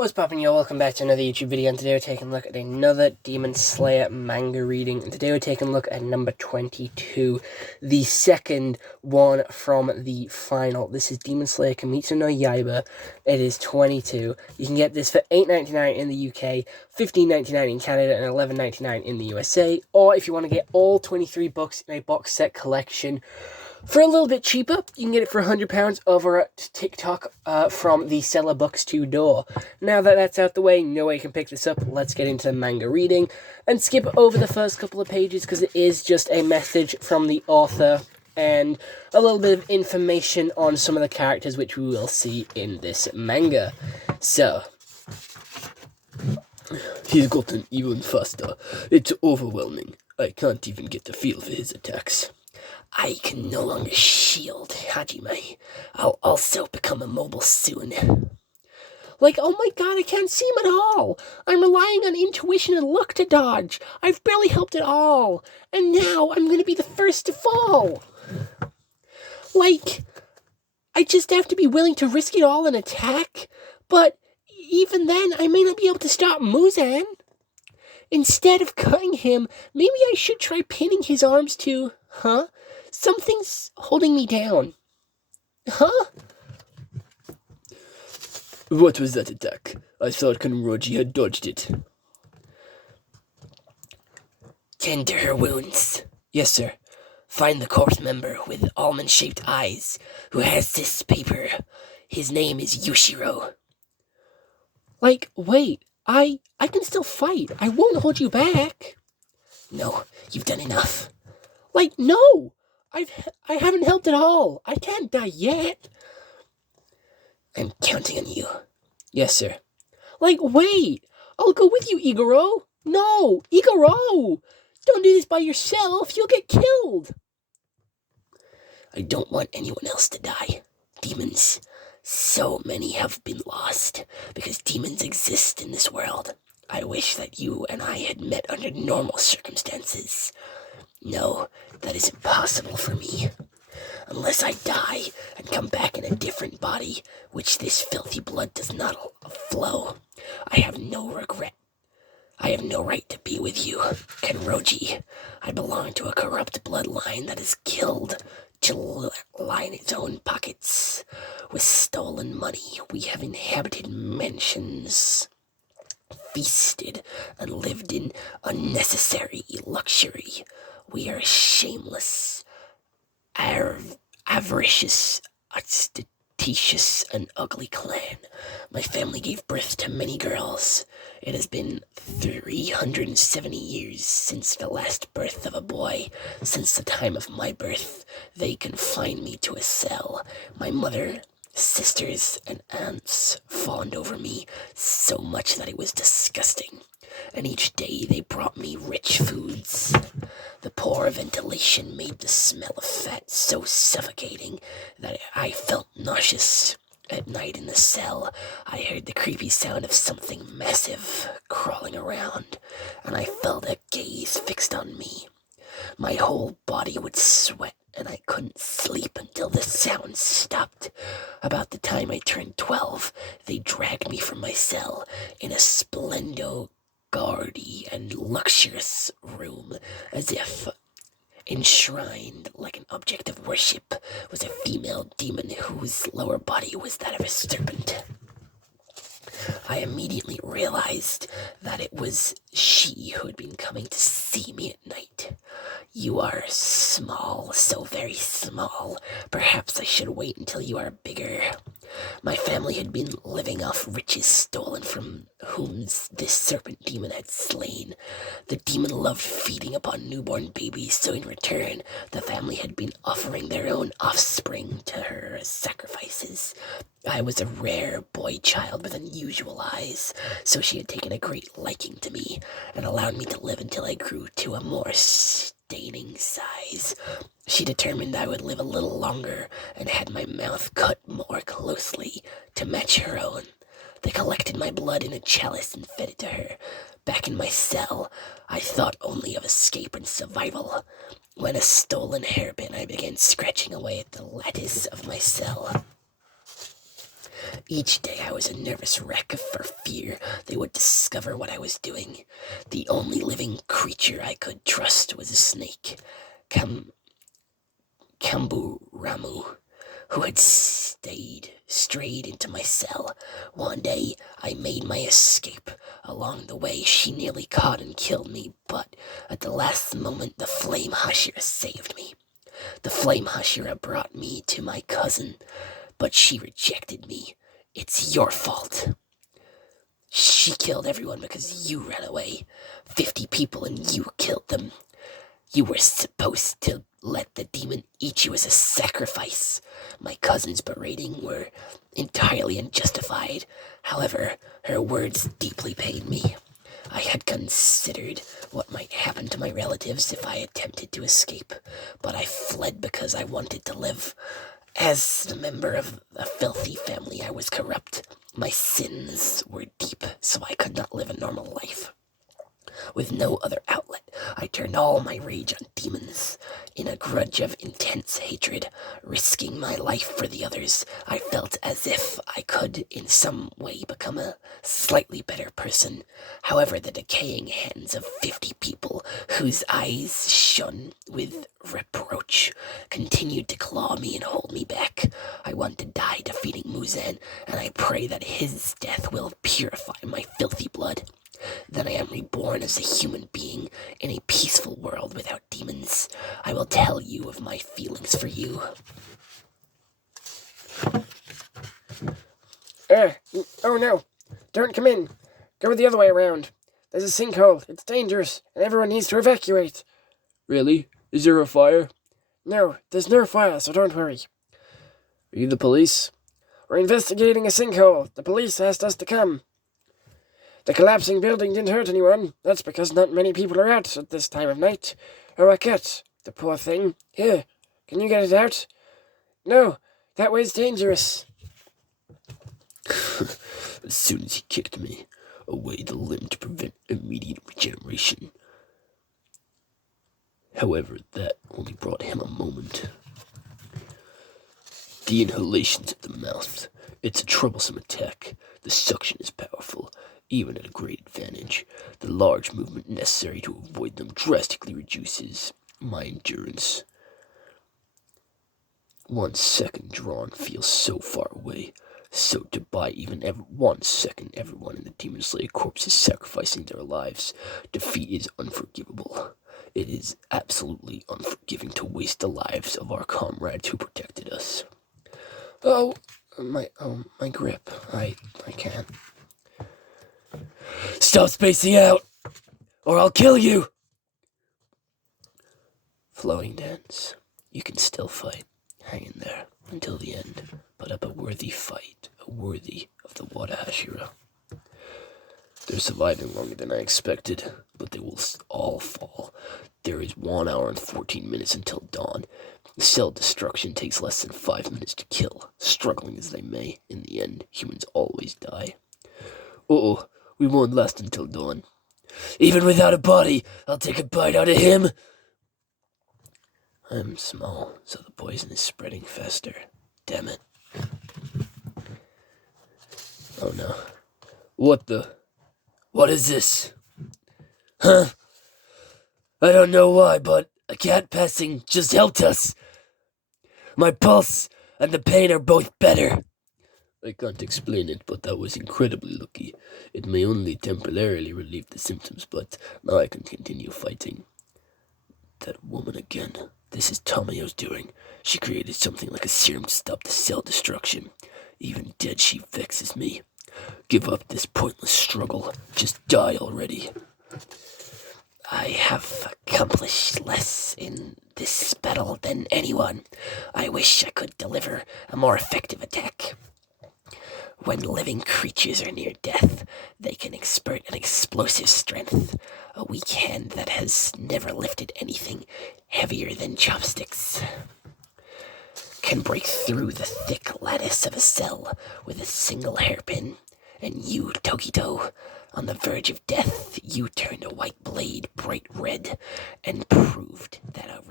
What's poppin', y'all? Welcome back to another YouTube video, and today we're taking a look at another Demon Slayer manga reading. And today we're taking a look at number 22, the second one from the final. This is Demon Slayer Kimetsu no Yaiba. It is 22. You can get this for $8.99 in the UK, $15.99 in Canada, and $11.99 in the USA. Or if you want to get all 23 books in a box set collection, for a little bit cheaper, you can get it for £100 over at TikTok from the seller Books to Door. Now that that's out the way, you know where you can pick this up. Let's get into the manga reading and skip over the first couple of pages because it is just a message from the author and a little bit of information on some of the characters which we will see in this manga. So, he's gotten even faster. It's overwhelming. I can't even get the feel for his attacks. I can no longer shield Hajime. I'll also become immobile soon. Like, oh my god, I can't see him at all. I'm relying on intuition and luck to dodge. I've barely helped at all. And now I'm going to be the first to fall. Like, I just have to be willing to risk it all and attack. But even then, I may not be able to stop Muzan. Instead of cutting him, maybe I should try pinning his arms to... Huh? Something's holding me down. Huh? What was that attack? I thought Kanroji had dodged it. Tend to her wounds. Yes, sir. Find the corpse member with almond-shaped eyes who has this paper. His name is Yushiro. Like, wait, I can still fight. I won't hold you back. No, you've done enough. Like, no! I haven't helped at all. I can't die yet. I'm counting on you. Yes, sir. Like, wait! I'll go with you, Igoro! No! Igoro! Don't do this by yourself! You'll get killed! I don't want anyone else to die. Demons. So many have been lost, because demons exist in this world. I wish that you and I had met under normal circumstances. No, that is impossible for me. Unless I die and come back in a different body, which this filthy blood does not flow, I have no regret. I have no right to be with you, Kenroji. I belong to a corrupt bloodline that is killed to line its own pockets. With stolen money, we have inhabited mansions, feasted, and lived in unnecessary luxury. We are a shameless, avaricious, ostentatious, and ugly clan. My family gave birth to many girls. It has been 370 years since the last birth of a boy. Since the time of my birth, they confined me to a cell. My mother, sisters, and aunts fawned over me so much that it was disgusting. And each day they brought me rich foods. The poor ventilation made the smell of fat so suffocating that I felt nauseous. At night in the cell, I heard the creepy sound of something massive crawling around, and I felt a gaze fixed on me. My whole body would sweat, and I couldn't sleep until the sound stopped. About the time I turned 12, they dragged me from my cell in a gaudy and luxurious room, as if enshrined like an object of worship was a female demon whose lower body was that of a serpent. I immediately realized that it was she who had been coming to see me at night. You are small, so very small. Perhaps I should wait until you are bigger. My family had been living off riches stolen from whom this serpent demon had slain. The demon loved feeding upon newborn babies, so in return, the family had been offering their own offspring to her as sacrifices. I was a rare boy child with unusual eyes, so she had taken a great liking to me and allowed me to live until I grew to a more staining size. She determined I would live a little longer and had my mouth cut more closely to match her own. They collected my blood in a chalice and fed it to her. Back in my cell, I thought only of escape and survival. When a stolen hairpin, I began scratching away at the lattice of my cell. Each day I was a nervous wreck for fear they would discover what I was doing. The only living creature I could trust was a snake, Kamburamu, who had strayed into my cell. One day, I made my escape. Along the way, she nearly caught and killed me, but at the last moment, the Flame Hashira saved me. The Flame Hashira brought me to my cousin, but she rejected me. It's your fault. She killed everyone because you ran away. 50 people and you killed them. You were supposed to let the demon eat you as a sacrifice. My cousin's berating were entirely unjustified. However, her words deeply pained me. I had considered what might happen to my relatives if I attempted to escape, but I fled because I wanted to live. As a member of a filthy family, I was corrupt. My sins were deep, so I could not live a normal life. With no other outlet, I turned all my rage on demons. In a grudge of intense hatred, risking my life for the others, I felt as if I could in some way become a slightly better person. However, the decaying hands of 50 people, whose eyes shone with reproach, continued to claw me and hold me back. I want to die defeating Muzan, and I pray that his death will purify my filthy blood. Then I am reborn as a human being in a peaceful world without demons. I will tell you of my feelings for you. Oh no. Don't come in. Go the other way around. There's a sinkhole. It's dangerous, and everyone needs to evacuate. Really? Is there a fire? No, there's no fire, so don't worry. Are you the police? We're investigating a sinkhole. The police asked us to come. The collapsing building didn't hurt anyone. That's because not many people are out at this time of night. Oh, a cat. The poor thing. Here, can you get it out? No, that way's dangerous. As soon as he kicked me away the limb to prevent immediate regeneration. However, that only brought him a moment. The inhalations of the mouth. It's a troublesome attack. The suction is powerful, even at a great advantage. The large movement necessary to avoid them drastically reduces my endurance. 1 second drawn feels so far away. So to buy even 1 second, everyone in the Demon Slayer Corps is sacrificing their lives. Defeat is unforgivable. It is absolutely unforgiving to waste the lives of our comrades who protected us. My grip. I can't. Stop spacing out, or I'll kill you! Flowing dance. You can still fight. Hang in there until the end. Put up a worthy fight, worthy of the Wada Hashira. They're surviving longer than I expected, but they will all fall. There is 1 hour and 14 minutes until dawn. Cell destruction takes less than 5 minutes to kill. Struggling as they may, in the end, humans always die. Uh-oh, we won't last until dawn. Even without a body, I'll take a bite out of him. I'm small, so the poison is spreading faster. Damn it. Oh no. What is this? Huh? I don't know why, but a cat passing just helped us. My pulse and the pain are both better. I can't explain it, but that was incredibly lucky. It may only temporarily relieve the symptoms, but now I can continue fighting. That woman again. This is Tamayo's doing. She created something like a serum to stop the cell destruction. Even dead, she vexes me. Give up this pointless struggle. Just die already. I have accomplished less in this battle than anyone. I wish I could deliver a more effective attack. When living creatures are near death, they can expert an explosive strength, a weak hand that has never lifted anything heavier than chopsticks. Can break through the thick lattice of a cell with a single hairpin. And you, Tokito, on the verge of death, you turned a white blade bright red and proved that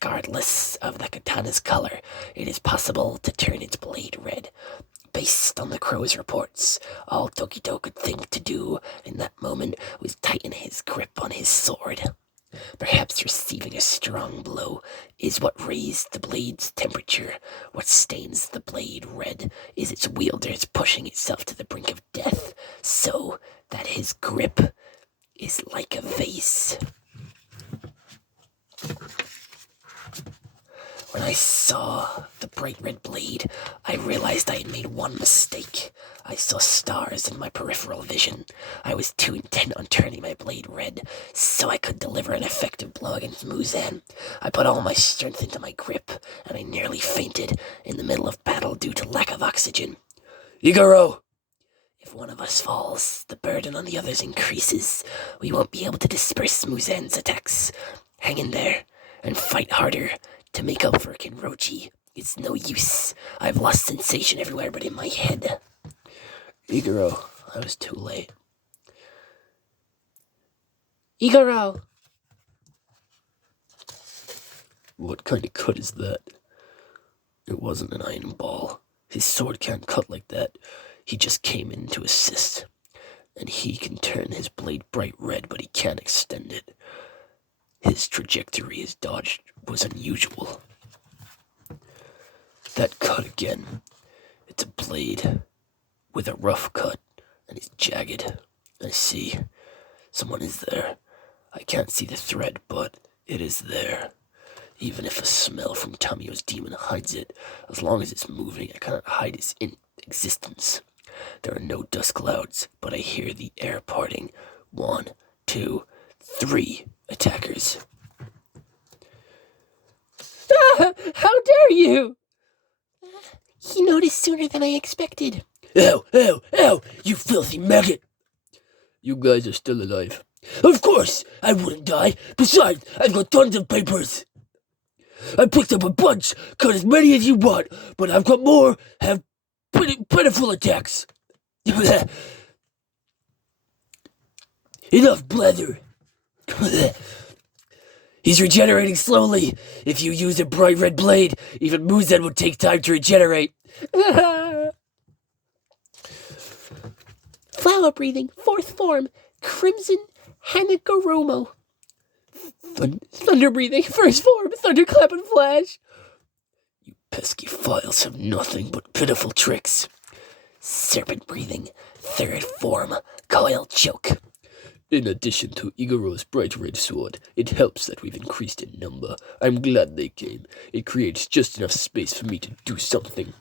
regardless of the katana's color, it is possible to turn its blade red. based on the crow's reports, all Tokito could think to do in that moment was tighten his grip on his sword. Perhaps receiving a strong blow is what raised the blade's temperature. What stains the blade red is its wielder's pushing itself to the brink of death, so that his grip is like a vase. When I saw the bright red blade, I realized I had made one mistake. I saw stars in my peripheral vision. I was too intent on turning my blade red, so I could deliver an effective blow against Muzan. I put all my strength into my grip, and I nearly fainted in the middle of battle due to lack of oxygen. Igoro! If one of us falls, the burden on the others increases. We won't be able to disperse Muzan's attacks. Hang in there, and fight harder to make up for Kenrochi. It's no use. I've lost sensation everywhere but in my head. Igoro, I was too late. Igoro! What kind of cut is that? It wasn't an iron ball. His sword can't cut like that. He just came in to assist. And he can turn his blade bright red, but he can't extend it. His trajectory as dodged was unusual. That cut again. It's a blade with a rough cut, and it's jagged. I see. Someone is there. I can't see the thread, but it is there. Even if a smell from Tamio's demon hides it, as long as it's moving, I cannot hide its existence. There are no dust clouds, but I hear the air parting. 1, 2, 3 attackers. Ah, how dare you! He noticed sooner than I expected. Ow, ow, ow, you filthy maggot! You guys are still alive. Of course, I wouldn't die. Besides, I've got tons of papers. I picked up a bunch, cut as many as you want, but I've got more, have pitiful attacks. Enough blather. He's regenerating slowly. If you use a bright red blade, even Muzan would take time to regenerate. Flower breathing, 4th form, Crimson Hanagoromo. Thunder breathing, 1st form, Thunderclap and Flash. You pesky files have nothing but pitiful tricks. Serpent breathing, 3rd form, Coil Choke. In addition to Igoro's bright red sword, it helps that we've increased in number. I'm glad they came. It creates just enough space for me to do something.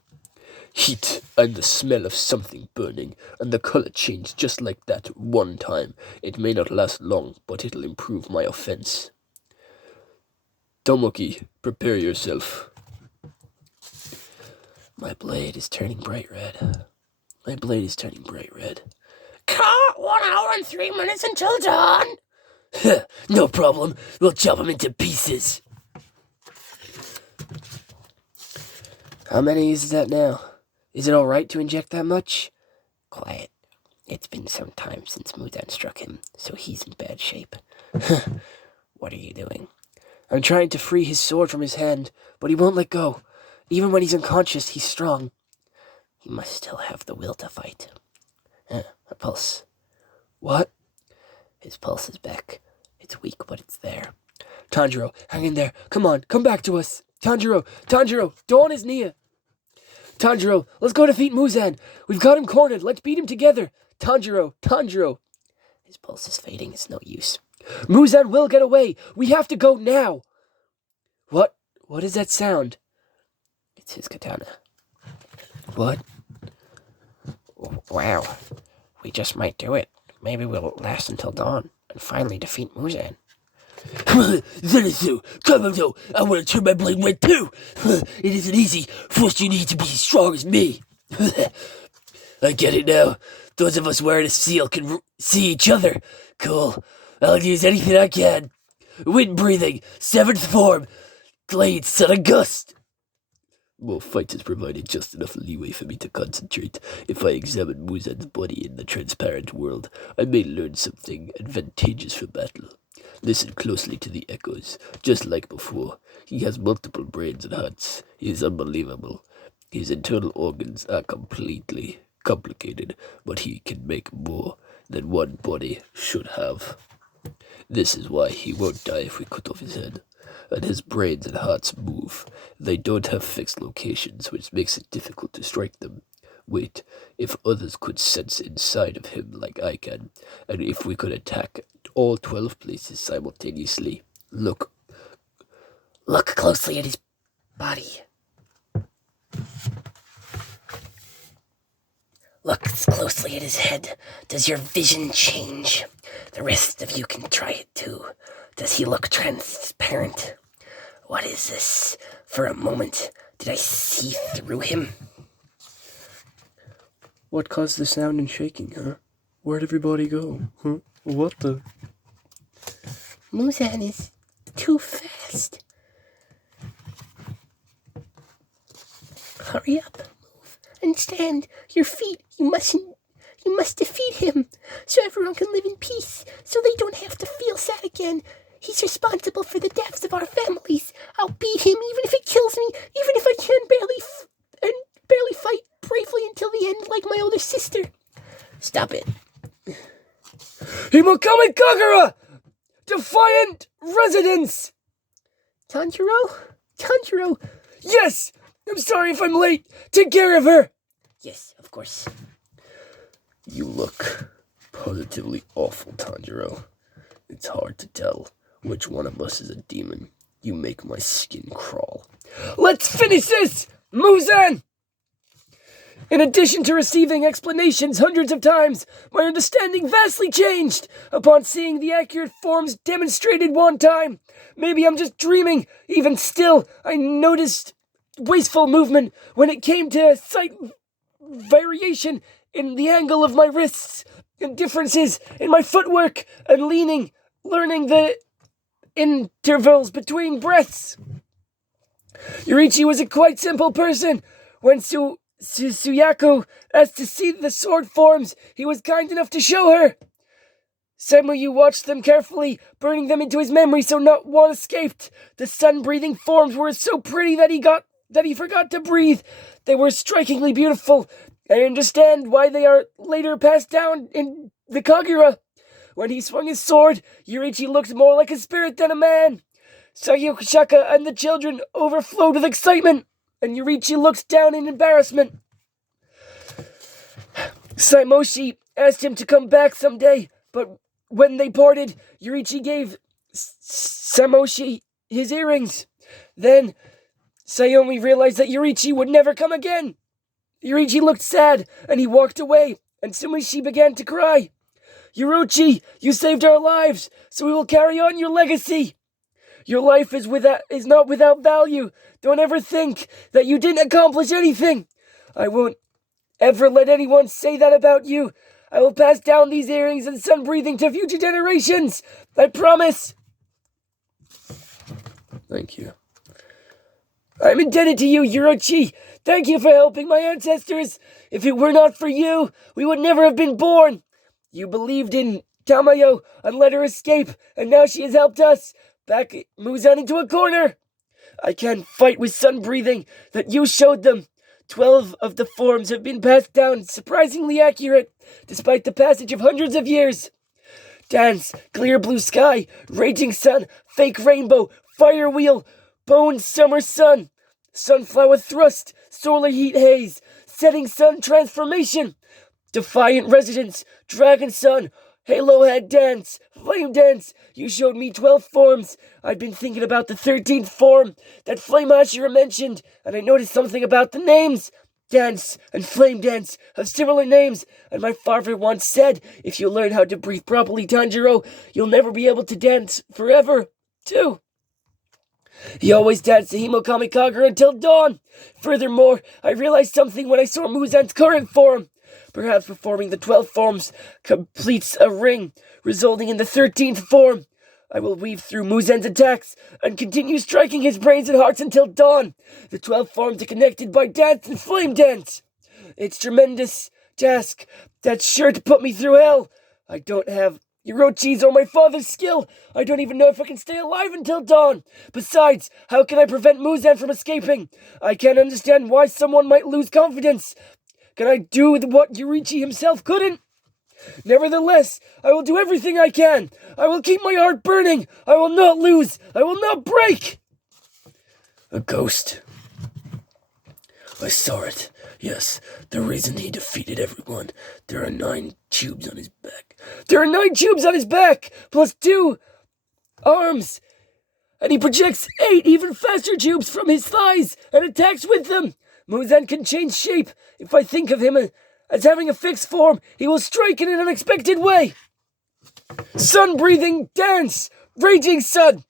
Heat and the smell of something burning, and the color changed just like that one time. It may not last long, but it'll improve my offense. Tomoki, prepare yourself. My blade is turning bright red. My blade is turning bright red. Cut 1 hour and 3 minutes until dawn. No problem. We'll chop him into pieces. How many is that now? Is it all right to inject that much? Quiet. It's been some time since Muzan struck him, so he's in bad shape. What are you doing? I'm trying to free his sword from his hand, but he won't let go. Even when he's unconscious, he's strong. He must still have the will to fight. A pulse. What? His pulse is back. It's weak, but it's there. Tanjiro, hang in there. Come on, come back to us. Tanjiro, dawn is near. Tanjiro, let's go defeat Muzan. We've got him cornered. Let's beat him together. Tanjiro. His pulse is fading. It's no use. Muzan will get away. We have to go now. What is that sound? It's his katana. What? Wow. We just might do it. Maybe we'll last until dawn and finally defeat Muzan. Zenitsu, Kabuto, I want to turn my blade red too. It isn't easy. First you need to be as strong as me. I get it now. Those of us wearing a seal can see each other. Cool. I'll use anything I can. Wind breathing, 7th form, Glade Sudden Gust. More fight has provided just enough leeway for me to concentrate. If I examine Muzan's body in the transparent world, I may learn something advantageous for battle. Listen closely to the echoes. Just like before, he has multiple brains and hearts. He is unbelievable. His internal organs are completely complicated, but he can make more than one body should have. This is why he won't die if we cut off his head. And his brains and hearts move. They don't have fixed locations, which makes it difficult to strike them. Wait, if others could sense inside of him like I can, and if we could attack all 12 places simultaneously. Look closely at his body. Look closely at his head. Does your vision change? The rest of you can try it too. Does he look transparent? What is this? For a moment, did I see through him? What caused the sound and shaking, huh? Where'd everybody go? Huh? What the? Muzan is too fast. Hurry up, move, and stand. Your feet, you must defeat him, so everyone can live in peace, so they don't have to feel sad again. He's responsible for the deaths of our families. I'll beat him, even if it kills me, even if I can barely fight bravely until the end like my older sister. Stop it. Himokami Kagura! Defiant Residence! Tanjiro! Yes! I'm sorry if I'm late. Take care of her! Yes, of course. You look positively awful, Tanjiro. It's hard to tell which one of us is a demon. You make my skin crawl. Let's finish this! Muzan! In addition to receiving explanations hundreds of times, my understanding vastly changed upon seeing the accurate forms demonstrated one time. Maybe I'm just dreaming. Even still, I noticed wasteful movement when it came to slight variation in the angle of my wrists, and differences in my footwork and leaning, learning the intervals between breaths. Yurichi was a quite simple person. When Suyaku asked to see the sword forms, he was kind enough to show her. Samuyu watched them carefully, burning them into his memory so not one escaped. The sun-breathing forms were so pretty that he forgot to breathe. They were strikingly beautiful. I understand why they are later passed down in the Kagura. When he swung his sword, Yurichi looked more like a spirit than a man. Sayushaka and the children overflowed with excitement, and Yurichi looked down in embarrassment. Saimoshi asked him to come back someday, but when they parted, Yurichi gave Saimoshi his earrings. Then Sayomi realized that Yurichi would never come again. Yurichi looked sad, and he walked away, and Sumishi began to cry. Yorichi, you saved our lives, so we will carry on your legacy. Your life is not without value. Don't ever think that you didn't accomplish anything. I won't ever let anyone say that about you. I will pass down these earrings and sun breathing to future generations. I promise. Thank you. I'm indebted to you, Yorichi. Thank you for helping my ancestors. If it were not for you, we would never have been born. You believed in Tamayo and let her escape, and now she has helped us. Back Muzan into a corner. I can't fight with sun breathing that you showed them. 12 of the forms have been passed down, surprisingly accurate, despite the passage of hundreds of years. Dance, clear blue sky, raging sun, fake rainbow, fire wheel, bone summer sun, sunflower thrust, solar heat haze, setting sun transformation, defiant residence, dragon sun, halo head dance, flame dance. You showed me 12 forms. I've been thinking about the 13th form that Flame Ashura mentioned, and I noticed something about the names. Dance and flame dance have similar names, and my father once said, if you learn how to breathe properly, Tanjiro, you'll never be able to dance forever, too. He always danced the Himokami Kagura until dawn. Furthermore, I realized something when I saw Muzan's current form. Perhaps performing the 12 forms completes a ring, resulting in the 13th form. I will weave through Muzan's attacks and continue striking his brains and hearts until dawn. The 12 forms are connected by dance and flame dance. It's tremendous task that's sure to put me through hell. I don't have Orochis are my father's skill. I don't even know if I can stay alive until dawn. Besides, how can I prevent Muzan from escaping? I can't understand why someone might lose confidence. Can I do what Yorichi himself couldn't? Nevertheless, I will do everything I can. I will keep my heart burning. I will not lose. I will not break. A ghost. I saw it. Yes, the reason he defeated everyone. There are 9 tubes on his back. There are 9 tubes on his back, plus 2 arms. And he projects 8 even faster tubes from his thighs and attacks with them. Muzan can change shape. If I think of him as having a fixed form, he will strike in an unexpected way. Sun-breathing dance. Raging sun.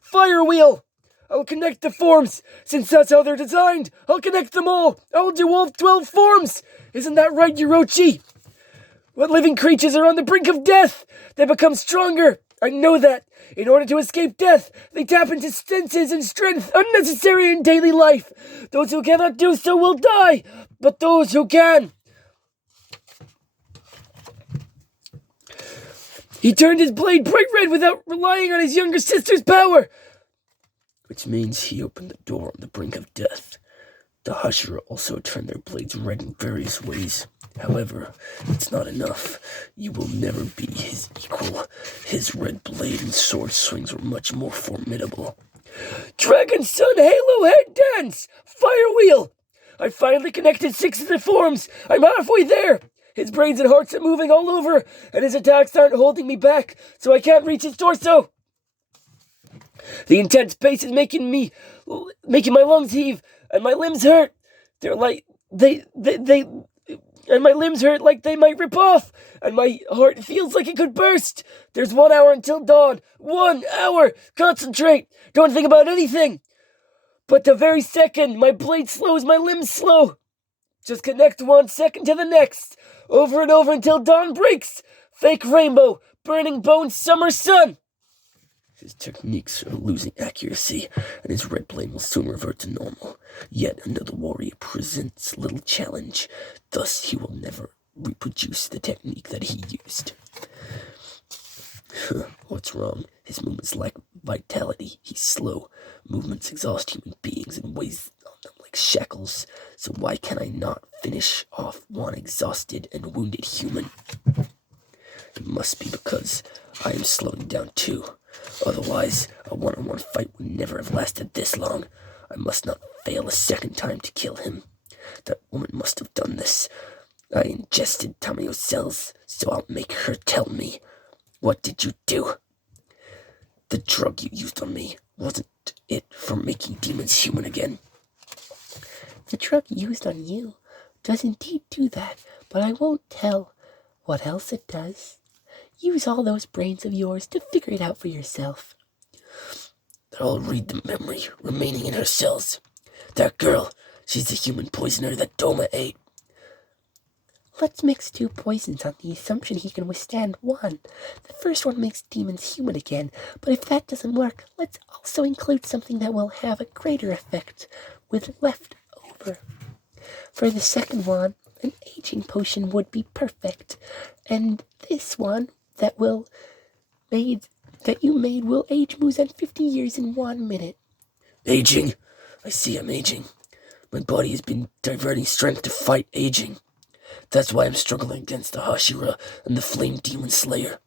Fire wheel. I'll connect the forms. Since that's how they're designed, I'll connect them all. I'll do all 12 forms. Isn't that right, Orochi? What living creatures are on the brink of death? They become stronger. I know that. In order to escape death, they tap into senses and strength unnecessary in daily life. Those who cannot do so will die, but those who can. He turned his blade bright red without relying on his younger sister's power. Which means he opened the door on the brink of death. The Hashira also turned their blades red in various ways. However, it's not enough. You will never be his equal. His red blade and sword swings were much more formidable. Dragon Sun Halo Head Dance! Fire Wheel! I finally connected 6 of the forms. I'm halfway there. His brains and hearts are moving all over, and his attacks aren't holding me back, so I can't reach his torso. The intense pace is making my lungs heave, and my limbs hurt. They're like and my limbs hurt like they might rip off, and my heart feels like it could burst. There's 1 hour until dawn. 1 hour. Concentrate. Don't think about anything. But the very second my blade slows, my limbs slow. Just connect 1 second to the next, over and over until dawn breaks. Fake rainbow, burning bone, summer sun. His techniques are losing accuracy, and his red blade will soon revert to normal. Yet another warrior presents little challenge. Thus, he will never reproduce the technique that he used. What's wrong? His movements lack vitality. He's slow. Movements exhaust human beings and weighs on them like shackles. So why can I not finish off one exhausted and wounded human? It must be because I am slowing down too. Otherwise, a one-on-one fight would never have lasted this long. I must not fail a second time to kill him. That woman must have done this. I ingested Tamayo's cells, so I'll make her tell me. What did you do? The drug you used on me, wasn't it for making demons human again? The drug used on you does indeed do that, but I won't tell what else it does. Use all those brains of yours to figure it out for yourself. I'll read the memory remaining in her cells. That girl, she's the human poisoner that Doma ate. Let's mix 2 poisons on the assumption he can withstand 1. The first one makes demons human again, but if that doesn't work, let's also include something that will have a greater effect with leftover. For the second one, an aging potion would be perfect, and this one that you made will age Muzan 50 years in 1 minute. Aging? I see I'm aging. My body has been diverting strength to fight aging. That's why I'm struggling against the Hashira and the Flame Demon Slayer.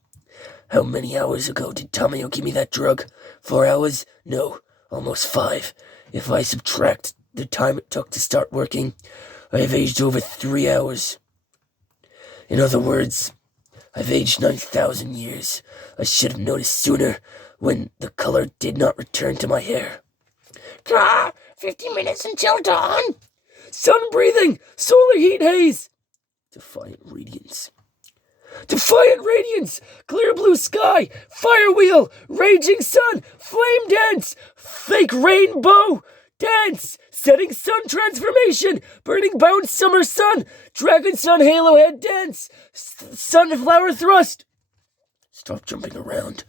How many hours ago did Tamayo give me that drug? 4 hours? No, almost 5. If I subtract the time it took to start working, I have aged over 3 hours. In other words, I've aged 9,000 years. I should have noticed sooner when the color did not return to my hair. 50 minutes until dawn. Sun breathing, solar heat haze. Defiant radiance. Defiant radiance, clear blue sky, fire wheel, raging sun, flame dance, fake rainbow dance, setting sun transformation, burning bound summer sun, dragon sun halo head dance, sunflower thrust. Stop jumping around.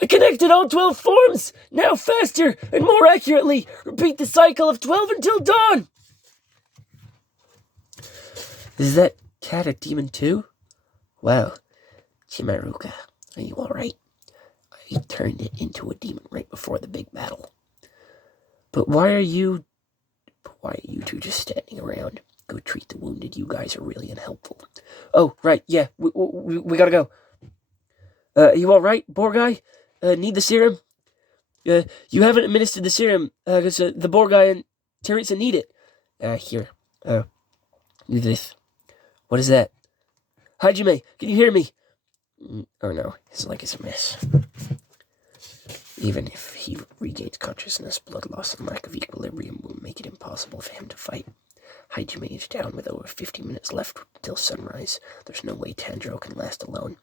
I connected all 12 forms, now faster and more accurately. Repeat the cycle of 12 until dawn. Is that cat a demon too? Wow, Shimaruka, are you alright? I turned it into a demon right before the big battle. But why are you two just standing around? Go treat the wounded. You guys are really unhelpful. Oh, right, yeah, we gotta go. You alright, boar guy? Need the serum? You haven't administered the serum, because the boar guy and Teresa need it. Here. Do this. What is that? Hajime, can you hear me? Oh no, his leg is a mess. Even if he regains consciousness, blood loss and lack of equilibrium will make it impossible for him to fight. Hajime is down with over 50 minutes left till sunrise. There's no way Tanjiro can last alone.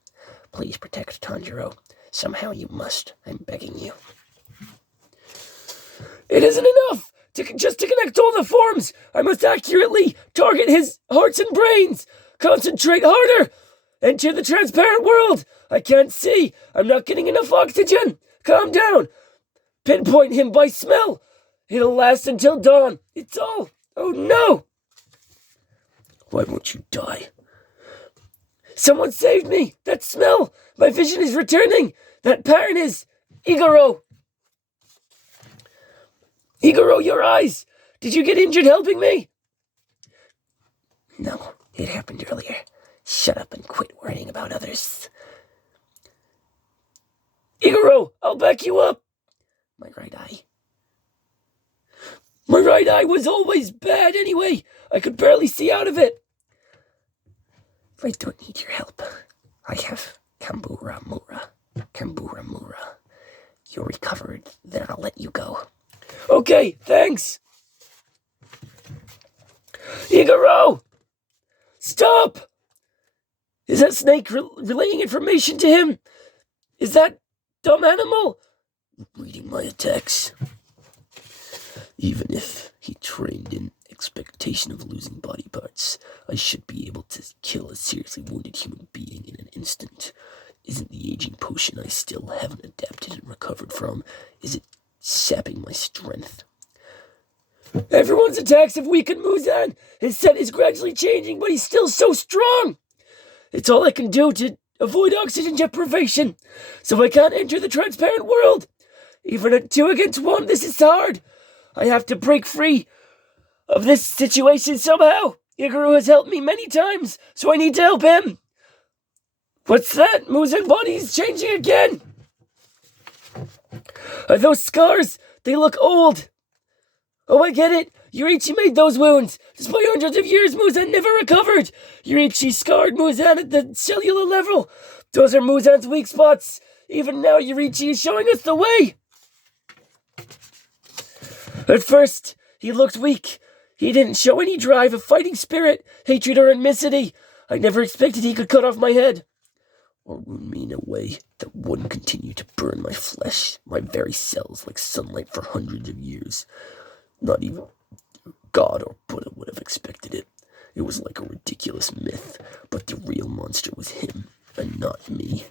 Please protect Tanjiro. Somehow you must. I'm begging you. It isn't enough! Just to connect all the forms! I must accurately target his hearts and brains! Concentrate harder! Enter the transparent world! I can't see! I'm not getting enough oxygen! Calm down! Pinpoint him by smell! It'll last until dawn! It's all... Oh no! Why won't you die? Someone saved me! That smell! My vision is returning! That pattern is... Igoro! Igoro, your eyes! Did you get injured helping me? No, it happened earlier. Shut up and quit worrying about others. Igoro, I'll back you up! My right eye. My right eye was always bad anyway. I could barely see out of it. I don't need your help. I have Kambura Mura. You're recovered, then I'll let you go. Okay, thanks. Igoro! Stop! Is that snake relaying information to him? Is that dumb animal reading my attacks? Even if he trained in expectation of losing body parts, I should be able to kill a seriously wounded human being in an instant. Isn't the aging potion I still haven't adapted and recovered from, is it sapping my strength? Everyone's attacks have weakened Muzan. His set is gradually changing, but he's still so strong. It's all I can do to avoid oxygen deprivation, so I can't enter the transparent world. Even at 2 against 1, this is hard. I have to break free of this situation somehow. Igoro has helped me many times, so I need to help him. What's that? Muzan body's changing again. Are those scars? They look old. Oh, I get it. Yurichi made those wounds. Despite hundreds of years, Muzan never recovered. Yurichi scarred Muzan at the cellular level. Those are Muzan's weak spots. Even now, Yurichi is showing us the way. At first, he looked weak. He didn't show any drive, a fighting spirit, hatred, or adversity. I never expected he could cut off my head. Or wound me in a way that wouldn't continue to burn my flesh, my very cells, like sunlight for hundreds of years. Not even God or Buddha would have expected it. It was like a ridiculous myth, but the real monster was him, and not me.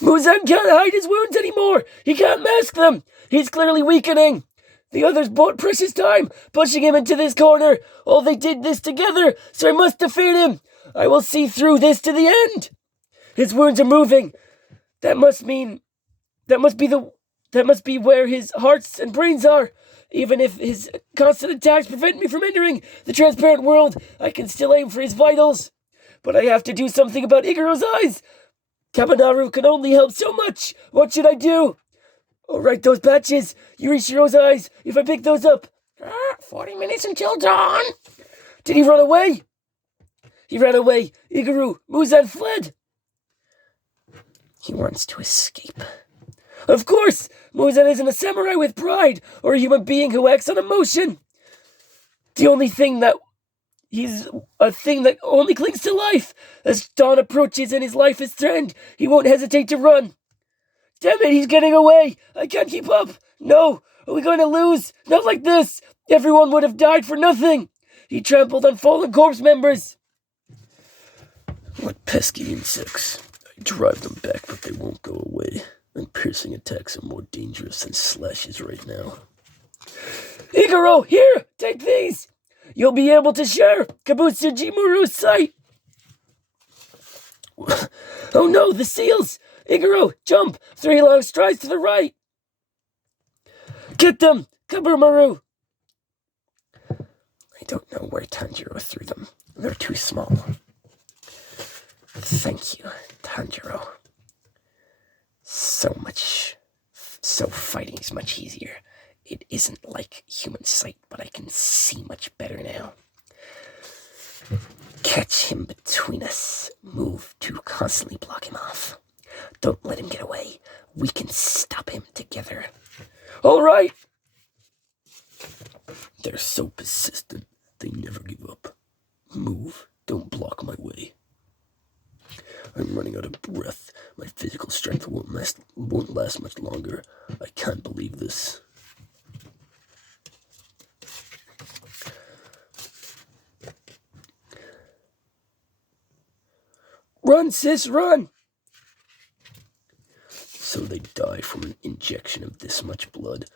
Muzan can't hide his wounds anymore! He can't mask them! He's clearly weakening! The others bought precious time, pushing him into this corner. All they did this together, so I must defeat him. I will see through this to the end. His wounds are moving. That must be where his hearts and brains are. Even if his constant attacks prevent me from entering the transparent world, I can still aim for his vitals. But I have to do something about Igoro's eyes. Kabanaru can only help so much. What should I do? Oh, right, those patches. Yurishiro's eyes. If I pick those up. 40 minutes until dawn. Did he run away? He ran away. Igoro, Muzan fled. He wants to escape. Of course! Muzan isn't a samurai with pride, or a human being who acts on emotion. The only thing that... He's a thing that only clings to life. As dawn approaches and his life is threatened, he won't hesitate to run. Damn it, he's getting away! I can't keep up! No! Are we going to lose? Not like this! Everyone would have died for nothing! He trampled on fallen corpse members! What pesky insects. I drive them back, but they won't go away. And piercing attacks are more dangerous than slashes right now. Igoro, here! Take these! You'll be able to share Kabutsu Jimuru's sight! Oh no, the seals! Igaro, jump! 3 long strides to the right! Get them! Kabumaru! I don't know where Tanjiro threw them. They're too small. Thank you, Tanjiro. So fighting is much easier. It isn't like human sight, but I can see much better now. Catch him between us. Move to constantly block him off. Don't let him get away. We can stop him together. All right! They're so persistent. They never give up. Move. Don't block my way. I'm running out of breath. My physical strength won't last much longer. I can't believe this. Run, sis, run! So they die from an injection of this much blood.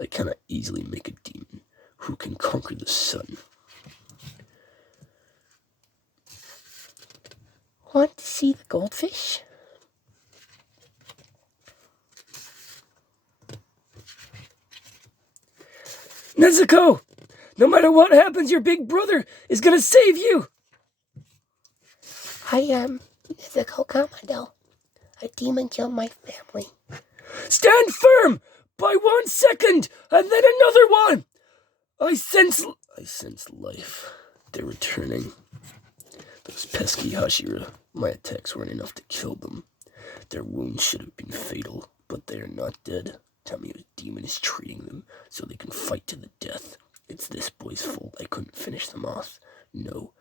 I cannot easily make a demon who can conquer the sun. Want to see the goldfish? Nezuko! No matter what happens, your big brother is gonna save you! I am Nezuko Kamado. A demon killed my family. Stand firm! By 1 second, and then another one! I sense life. They're returning. Those pesky Hashira. My attacks weren't enough to kill them. Their wounds should have been fatal, but they are not dead. Tamiyo's demon is treating them so they can fight to the death. It's this boy's fault I couldn't finish them off. No,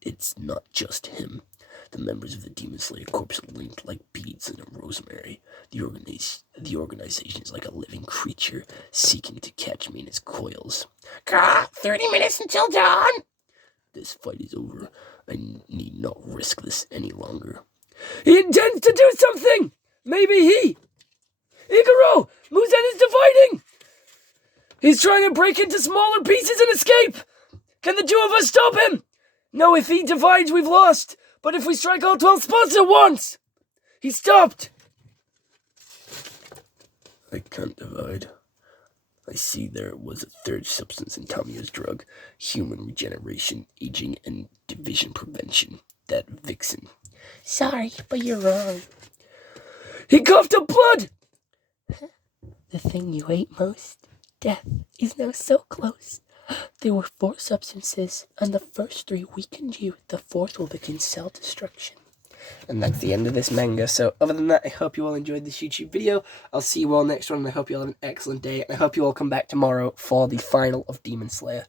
it's not just him. The members of the Demon Slayer Corps are linked like beads in a rosemary. The organization is like a living creature seeking to catch me in its coils. 30 minutes until dawn! This fight is over. I need not risk this any longer. he intends to do something! Maybe he... Igaro! Muzan is dividing! He's trying to break into smaller pieces and escape! Can the 2 of us stop him? No, if he divides, we've lost. But if we strike all 12 spots at once... He stopped! I can't divide. I see there was a third substance in Tamiyo's drug. Human regeneration, aging, and division prevention. That vixen. Sorry, but you're wrong. He coughed up blood! The thing you hate most, death, is now so close. There were 4 substances, and the first 3 weakened you. The 4th will begin cell destruction. And that's the end of this manga. So other than that, I hope you all enjoyed this YouTube video. I'll see you all next one, and I hope you all have an excellent day. And I hope you all come back tomorrow for the final of Demon Slayer.